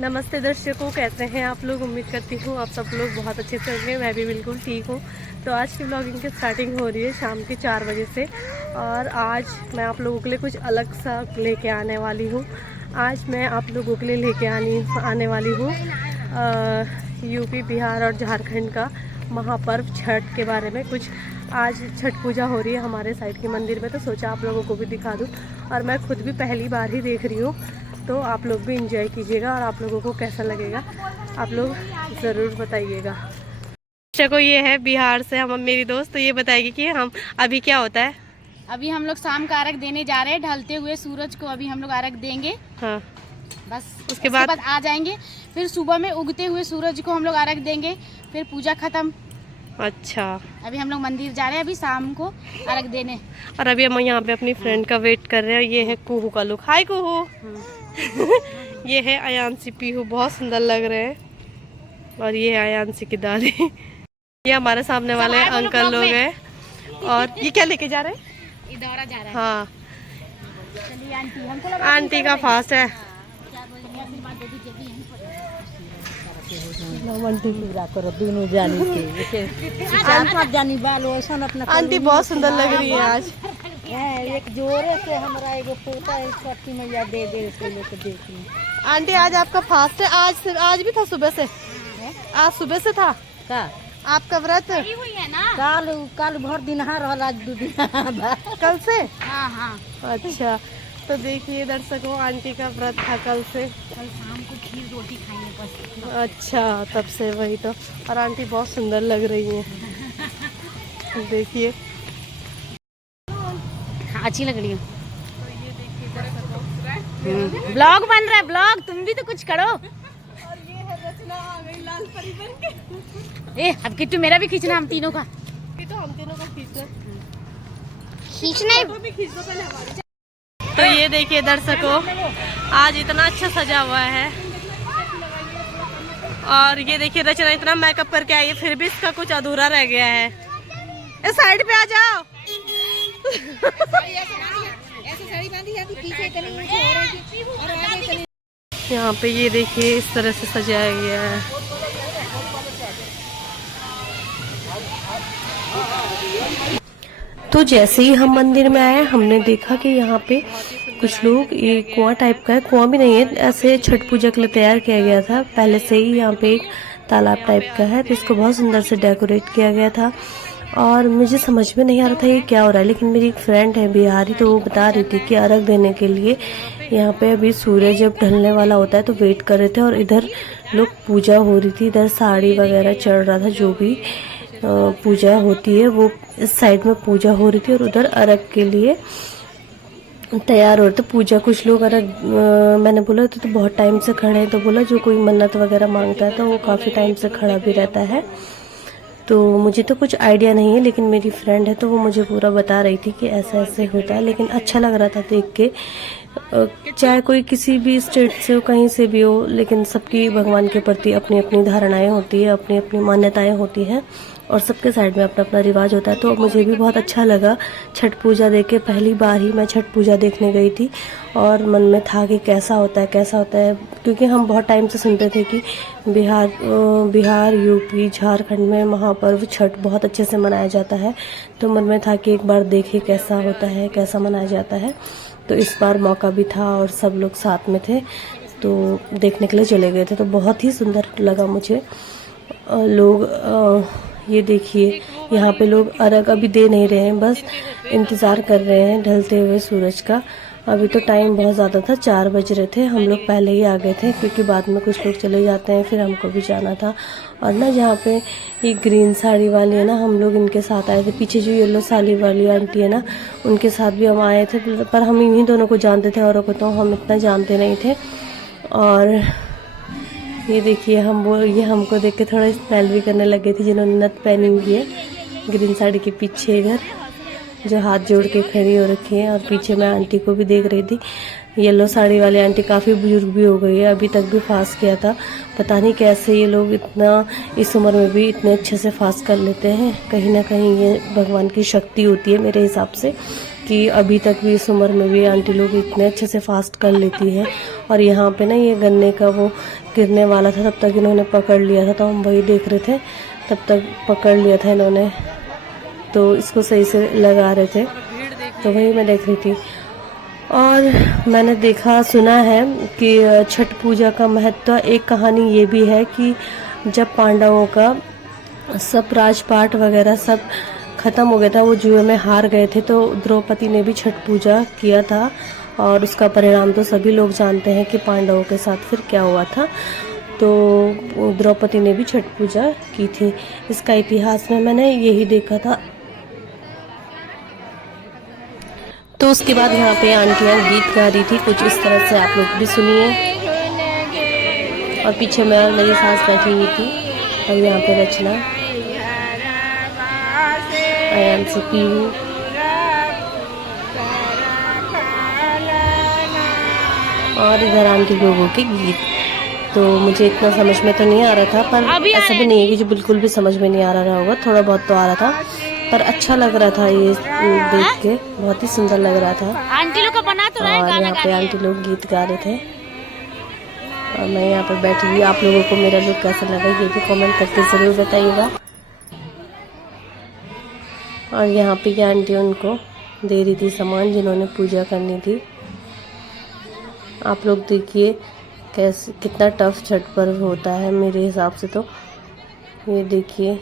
नमस्ते दर्शकों, कैसे हैं आप लोग। उम्मीद करती हूँ आप सब लोग बहुत अच्छे से होंगे। मैं भी बिल्कुल ठीक हूँ। तो आज की ब्लॉगिंग की स्टार्टिंग हो रही है शाम के 4 बजे से। और आज मैं आप लोगों के लिए कुछ अलग सा लेके आने वाली हूँ। आज मैं आप लोगों के लिए लेके आने वाली हूँ यूपी, बिहार और झारखंड का महापर्व छठ के बारे में। कुछ आज छठ पूजा हो रही है हमारे साइड के मंदिर में, तो सोचा आप लोगों को भी दिखा दूँ। और मैं खुद भी पहली बार ही देख रही हूँ, तो आप लोग भी इंजॉय कीजिएगा और आप लोगों को कैसा लगेगा आप लोग ज़रूर बताइएगा। को ये है बिहार से हम मेरी दोस्त, तो ये बताएगी कि हम अभी क्या होता है। अभी हम लोग शाम का अर्घ देने जा रहे हैं। ढलते हुए सूरज को अभी हम लोग अर्घ देंगे। हाँ, बस उसके बाद आ जाएंगे। फिर सुबह में उगते हुए सूरज को हम लोग अर्घ देंगे। फिर पूजा खत्म। अच्छा, अभी हम लोग मंदिर जा रहे हैं अभी शाम को अर्घ देने। और अभी हम यहाँ पे अपनी फ्रेंड का वेट कर रहे हैं। ये है कुहू का लुक। हाय कुहू। ये है अयांशी पीहू, बहुत सुंदर लग रहे हैं। और ये है अयांशी की दादी। ये हमारे सामने वाले अंकल लोग हैं। और ये क्या लेके जा रहे हैं? दौरा जा रहा है। हाँ, चलिए आंटी, हमको आंटी का फास्ट है। आंटी बहुत सुंदर लग रही है आज। एक जोरे से हमारा एगो पोता है, छठी मैया दे दे इसको लेके देखी। आंटी आज आपका फास्ट है? आज भी था सुबह से? आज सुबह से था का आपका व्रत? हुई है ना? काल भर दिन रहल, आज 2 दिन कल से? हाँ हाँ, अच्छा, तो देखिए दर्शकों, आंटी का व्रत था कल से। कल शाम को खीर रोटी खाएंगे बस। अच्छा, तब से वही तो। और आंटी बहुत सुंदर लग रही है। देखिए, अच्छी लग रही है। ब्लॉग बन रहा है, ब्लॉग। तुम भी तो कुछ करो। और ये है रचना आ गई लाल परी बन के। ए, अब किट्टू मेरा भी खींचना, हम तीनों का। ये तो हम तीनों का खींचना खींचना। भी खींच दो पहले हमारी। तो ये देखिए दर्शकों, आज इतना अच्छा सजा हुआ है। और ये देखिए रचना इतना मेकअप करके आई है, फिर भी इसका कुछ अधूरा रह गया है। इस साइड पे आ जाओ। यहाँ पे ये देखिए इस तरह से सजाया गया है। तो जैसे ही हम मंदिर में आए, हमने देखा कि यहाँ पे कुछ लोग, ये कुआं टाइप का है, कुआं भी नहीं है, ऐसे छठ पूजा के लिए तैयार किया गया था पहले से ही। यहाँ पे एक तालाब टाइप का है, तो इसको बहुत सुंदर से डेकोरेट किया गया था। और मुझे समझ में नहीं आ रहा था ये क्या हो रहा है, लेकिन मेरी एक फ्रेंड है बिहारी, तो वो बता रही थी कि अर्घ देने के लिए यहाँ पे अभी सूरज जब ढलने वाला होता है तो वेट कर रहे थे। और इधर लोग पूजा हो रही थी, इधर साड़ी वगैरह चढ़ रहा था, जो भी पूजा होती है वो इस साइड में पूजा हो रही थी। और उधर अर्घ के लिए तैयार हो रहे थे पूजा। कुछ लोग अर्घ, मैंने बोला तो बहुत टाइम से खड़े हैं, तो बोला जो कोई मन्नत वगैरह मांगता है तो वो काफ़ी टाइम से खड़ा भी रहता है। तो मुझे तो कुछ आइडिया नहीं है, लेकिन मेरी फ्रेंड है तो वो मुझे पूरा बता रही थी कि ऐसा ऐसे होता है। लेकिन अच्छा लग रहा था देख के। चाहे कोई किसी भी स्टेट से हो, कहीं से भी हो, लेकिन सबकी भगवान के प्रति अपनी अपनी धारणाएं होती है, अपनी अपनी मान्यताएं होती हैं, और सबके साइड में अपना अपना रिवाज होता है। तो मुझे भी बहुत अच्छा लगा छठ पूजा देख के। पहली बार ही मैं छठ पूजा देखने गई थी और मन में था कि कैसा होता है, कैसा होता है, क्योंकि हम बहुत टाइम से सुनते थे कि बिहार, यूपी, झारखंड में महापर्व छठ बहुत अच्छे से मनाया जाता है। तो मन में था कि एक बार देखें कैसा होता है, कैसा मनाया जाता है। तो इस बार मौका भी था और सब लोग साथ में थे, तो देखने के लिए चले गए थे। तो बहुत ही सुंदर लगा मुझे। लोग ये देखिए, यहाँ पे लोग अर्घ अभी दे नहीं रहे हैं, बस इंतज़ार कर रहे हैं ढलते हुए सूरज का। अभी तो टाइम बहुत ज़्यादा था, 4 बज रहे थे। हम लोग पहले ही आ गए थे, क्योंकि बाद में कुछ लोग चले जाते हैं, फिर हमको भी जाना था। और ना, जहाँ पे ये ग्रीन साड़ी वाली है ना, हम लोग इनके साथ आए थे। पीछे जो येलो साड़ी वाली आंटी है ना, उनके साथ भी हम आए थे, पर हम इन्हीं दोनों को जानते थे, औरों को तो हम इतना जानते नहीं थे। और ये देखिए, ये हमको देख के थोड़ा स्टाइल भी करने लगे थे, जिन्होंने नथ पहनी हुई है ग्रीन साड़ी के पीछे इधर, जो हाथ जोड़ के खड़ी हो रखी है। और पीछे मैं आंटी को भी देख रही थी। येलो साड़ी वाली आंटी काफ़ी बुजुर्ग भी हो गई है, अभी तक भी फास्ट किया था। पता नहीं कैसे ये लोग इतना इस उम्र में भी इतने अच्छे से फास्ट कर लेते हैं। कहीं ना कहीं ये भगवान की शक्ति होती है मेरे हिसाब से, कि अभी तक भी इस उम्र में भी आंटी लोग इतने अच्छे से फास्ट कर लेती हैं। और यहाँ पे ना ये गन्ने का वो गिरने वाला था, तब तक इन्होंने पकड़ लिया था, तो हम वही देख रहे थे, तब तक पकड़ लिया था इन्होंने, तो इसको सही से लगा रहे थे, तो वही मैं देख रही थी। और मैंने देखा सुना है कि छठ पूजा का महत्व, एक कहानी ये भी है कि जब पांडवों का सब राजपाट वगैरह सब खत्म हो गया था, वो जुए में हार गए थे, तो द्रौपदी ने भी छठ पूजा किया था। और उसका परिणाम तो सभी लोग जानते हैं कि पांडवों के साथ फिर क्या हुआ था। तो द्रौपदी ने भी छठ पूजा की थी। इसका इतिहास में मैंने यही देखा था। तो उसके बाद यहाँ पे आंटियाँ गीत गा रही थी कुछ इस तरह से, आप लोग भी सुनिए। और पीछे मैं और मेरी सास बैठी हुई थी, और यहाँ पे रचना, आयान से पीहू, और इधर आंटी लोगों के गीत। तो मुझे इतना समझ में तो नहीं आ रहा था, पर ऐसा भी नहीं है कि जो बिल्कुल भी समझ में नहीं आ रहा होगा, थोड़ा बहुत तो आ रहा था, पर अच्छा लग रहा था ये देख के, बहुत ही सुंदर लग रहा था। आंटी लोग का बना तो रहा है, और यहाँ पे आंटी लोग गीत गा रहे थे, और मैं यहाँ पर बैठी हुई। आप लोगों को मेरा लुक कैसा लगा ये भी कमेंट करके ज़रूर बताइएगा। और यहाँ पे ये आंटी उनको दे रही थी सामान जिन्होंने पूजा करनी थी। आप लोग देखिए कैसे, कितना टफ छठ पर्व होता है मेरे हिसाब से तो। ये देखिए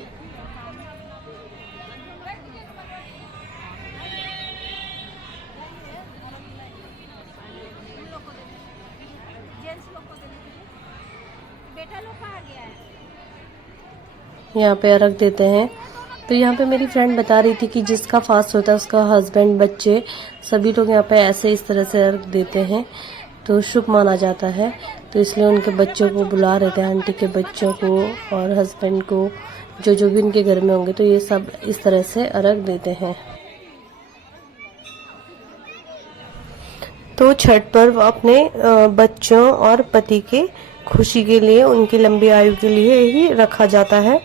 यहाँ पे अर्घ देते हैं। तो यहाँ पे मेरी फ्रेंड बता रही थी कि जिसका फास्ट होता है उसका हस्बैंड, बच्चे, सभी लोग यहाँ पे ऐसे इस तरह से अर्घ देते हैं, तो शुभ माना जाता है। तो इसलिए उनके बच्चों को बुला रहे थे, आंटी के बच्चों को और हस्बैंड को, जो भी उनके घर में होंगे, तो ये सब इस तरह से अर्घ देते हैं। तो छठ पर्व अपने बच्चों और पति के खुशी के लिए, उनकी लंबी आयु के लिए ही रखा जाता है,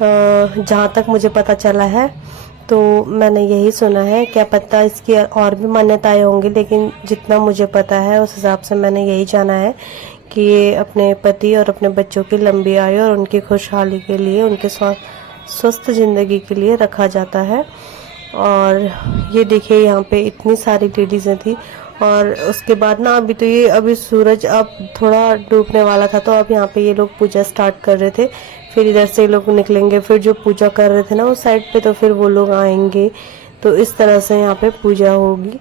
जहाँ तक मुझे पता चला है। तो मैंने यही सुना है, क्या पता इसकी और भी मान्यताएं होंगी, लेकिन जितना मुझे पता है उस हिसाब से मैंने यही जाना है कि ये अपने पति और अपने बच्चों की लंबी आयु और उनकी खुशहाली के लिए, उनके स्वस्थ ज़िंदगी के लिए रखा जाता है। और ये देखिए यहाँ पे इतनी सारी लेडीज़ें थी। और उसके बाद ना अभी सूरज अब थोड़ा डूबने वाला था, तो अब यहाँ पे ये लोग पूजा स्टार्ट कर रहे थे। फिर इधर से लोग निकलेंगे, फिर जो पूजा कर रहे थे ना उस साइड पे, तो फिर वो लोग आएंगे, तो इस तरह से यहाँ पे पूजा होगी।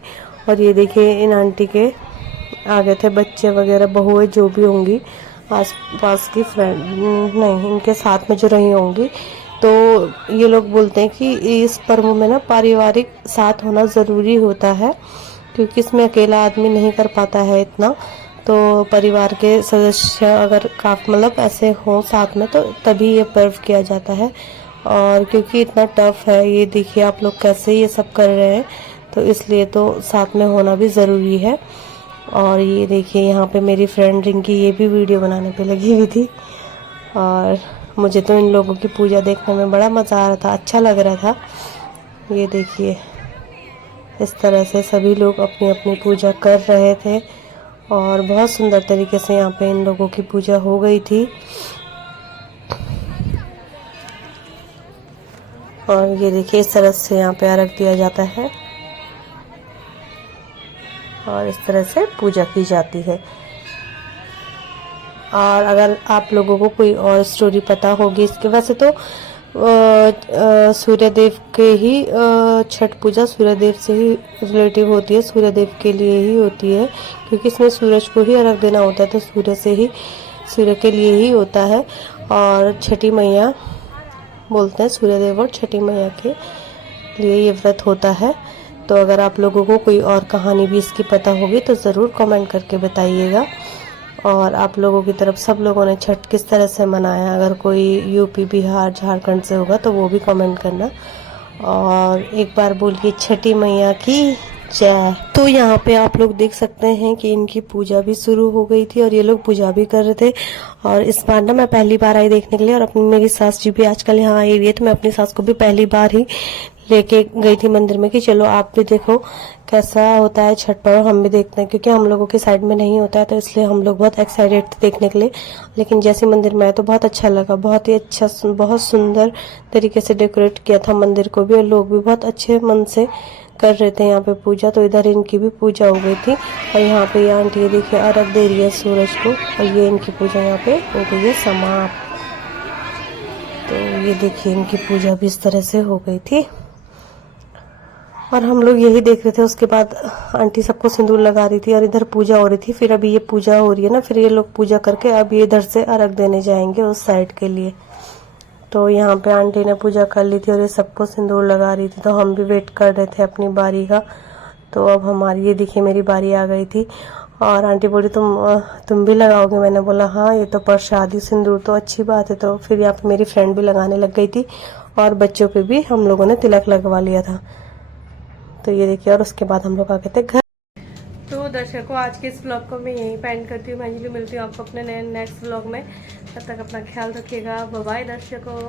और ये देखिए इन आंटी के आगे थे बच्चे वगैरह, बहुएं जो भी होंगी, आस पास की फ्रेंड नहीं, इनके साथ में जो रही होंगी। तो ये लोग बोलते हैं कि इस पर्व में ना पारिवारिक साथ होना ज़रूरी होता है, क्योंकि इसमें अकेला आदमी नहीं कर पाता है इतना। तो परिवार के सदस्य अगर काफ़ी मतलब ऐसे हों साथ में, तो तभी ये पर्व किया जाता है। और क्योंकि इतना टफ है, ये देखिए आप लोग कैसे ये सब कर रहे हैं, तो इसलिए तो साथ में होना भी ज़रूरी है। और ये देखिए यहाँ पे मेरी फ्रेंड रिंकी ये भी वीडियो बनाने पे लगी हुई थी। और मुझे तो इन लोगों की पूजा देखने में बड़ा मज़ा आ रहा था, अच्छा लग रहा था। ये देखिए इस तरह से सभी लोग अपनी अपनी पूजा कर रहे थे, और बहुत सुंदर तरीके से यहाँ पे इन लोगों की पूजा हो गई थी। और ये देखिए इस तरह से यहाँ पे अर्घ दिया जाता है, और इस तरह से पूजा की जाती है। और अगर आप लोगों को कोई और स्टोरी पता होगी इसके, वैसे तो सूर्यदेव के ही छठ पूजा सूर्यदेव से ही रिलेटिव होती है, सूर्यदेव के लिए ही होती है, क्योंकि इसमें सूरज को ही अर्घ देना होता है, तो सूर्य के लिए ही होता है। और छठी मैया बोलते हैं, सूर्यदेव और छठी मैया के लिए ये व्रत होता है। तो अगर आप लोगों को कोई और कहानी भी इसकी पता होगी तो ज़रूर कमेंट करके बताइएगा। और आप लोगों की तरफ सब लोगों ने छठ किस तरह से मनाया, अगर कोई यूपी, बिहार, झारखंड से होगा तो वो भी कमेंट करना। और एक बार बोलिए छठी मैया की जय। तो यहाँ पे आप लोग देख सकते हैं कि इनकी पूजा भी शुरू हो गई थी, और ये लोग पूजा भी कर रहे थे। और इस बार ना मैं पहली बार आई देखने के लिए, और अपनी मेरी सास जी भी आजकल यहाँ आई हुई है, तो मैं अपनी सास को भी पहली बार ही लेके गई थी मंदिर में कि चलो आप भी देखो कैसा होता है छठ पर्व, हम भी देखते हैं, क्योंकि हम लोगों के साइड में नहीं होता है, तो इसलिए हम लोग बहुत एक्साइटेड थे देखने के लिए। लेकिन जैसे मंदिर में आए तो बहुत अच्छा लगा, बहुत ही अच्छा, बहुत सुंदर तरीके से डेकोरेट किया था मंदिर को भी, और लोग भी बहुत अच्छे मन से कर रहे थे यहाँ पे पूजा। तो इधर इनकी भी पूजा हो गई थी, और यहाँ पे ये आंटी ये देखिए अर्घ दे रही है सूरज को, और ये इनकी पूजा यहाँ पे हो गई है समाप्त। तो ये देखिए इनकी पूजा भी इस तरह से हो गई थी, और हम लोग यही देख रहे थे। उसके बाद आंटी सबको सिंदूर लगा रही थी और इधर पूजा हो रही थी। फिर अभी ये पूजा हो रही है ना, फिर ये लोग पूजा करके अब ये इधर से अर्घ देने जाएंगे उस साइड के लिए। तो यहाँ पे आंटी ने पूजा कर ली थी और ये सबको सिंदूर लगा रही थी, तो हम भी वेट कर रहे थे अपनी बारी का। तो अब हमारी ये देखिए मेरी बारी आ गई थी, और आंटी बोली तुम भी लगाओगे? मैंने बोला हाँ, ये तो प्रसादी सिंदूर तो अच्छी बात है। तो फिर यहाँ पे मेरी फ्रेंड भी लगाने लग गई थी, और बच्चों पे भी हम लोगों ने तिलक लगवा लिया था। तो ये देखिए, और उसके बाद हम लोग आ गए थे घर। तो दर्शकों, आज के इस व्लॉग को मैं यहीं पे एंड करती हूँ। मैं मिलती हूँ आपको अपने नेक्स्ट व्लॉग में। तब तक अपना ख्याल रखिएगा। बाय बाय दर्शकों।